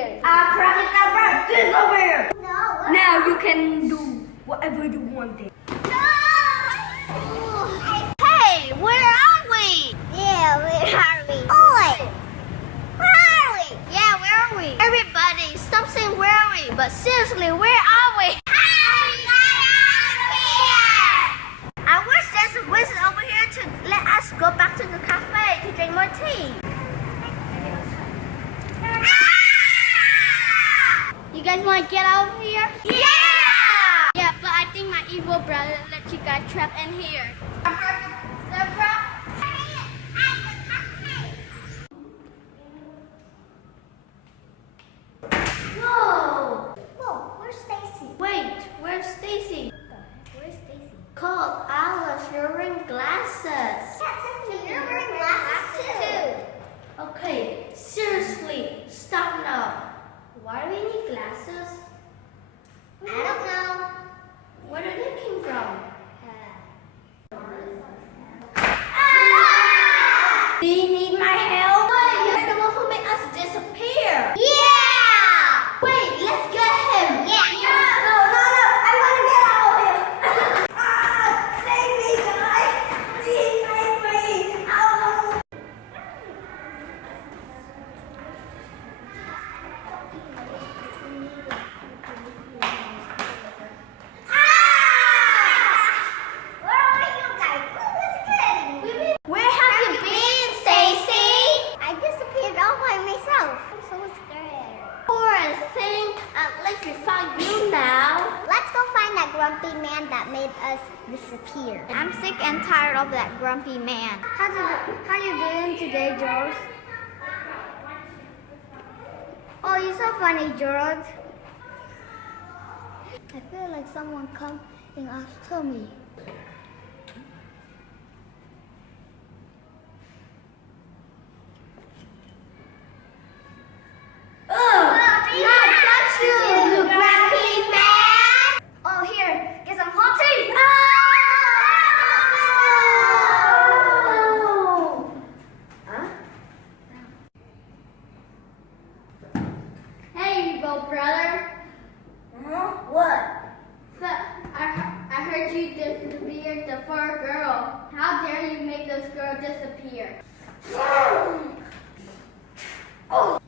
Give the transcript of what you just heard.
disappeared. Abracadabra, disappear! No. Now you can do whatever you wanted. Hey, where are we? Yeah, where are we? Oi! Where are we? Yeah, where are we? Everybody, stop saying where are we? But seriously, where are we? I wish there's a wizard over here to let us go back to the cafe to drink more tea. You guys want to get out of here? Yeah! Yeah, but I think my evil brother let you guys trapped in here. Zebra? Whoa! Whoa, where's Stacy? Wait, where's Stacy? Where's Stacy? Cole, Alice, you're wearing glasses. Yeah, you're wearing glasses too. Okay, seriously, stop now. Why do we need glasses? I don't know. Where did it come from? Do you need my help? You're the one who made us disappear. Yeah! Wait, let's get him. Yeah. No, I want to get out of here. Save me, guys. Please save me. Ow. Where are you guys? Who was kidding? Where have you been, Stacy? I disappeared all by myself. I'm so scared. Poor thing. At least we found you now. Let's go find that grumpy man that made us disappear. I'm sick and tired of that grumpy man. How you doing today, George? Oh, you're so funny, George. I feel like someone coming after me. You grumpy man! Oh, here, get some hot tea! Huh? Hey, evil brother. What? So, I heard you disappeared the poor girl. How dare you make this girl disappear? Oh,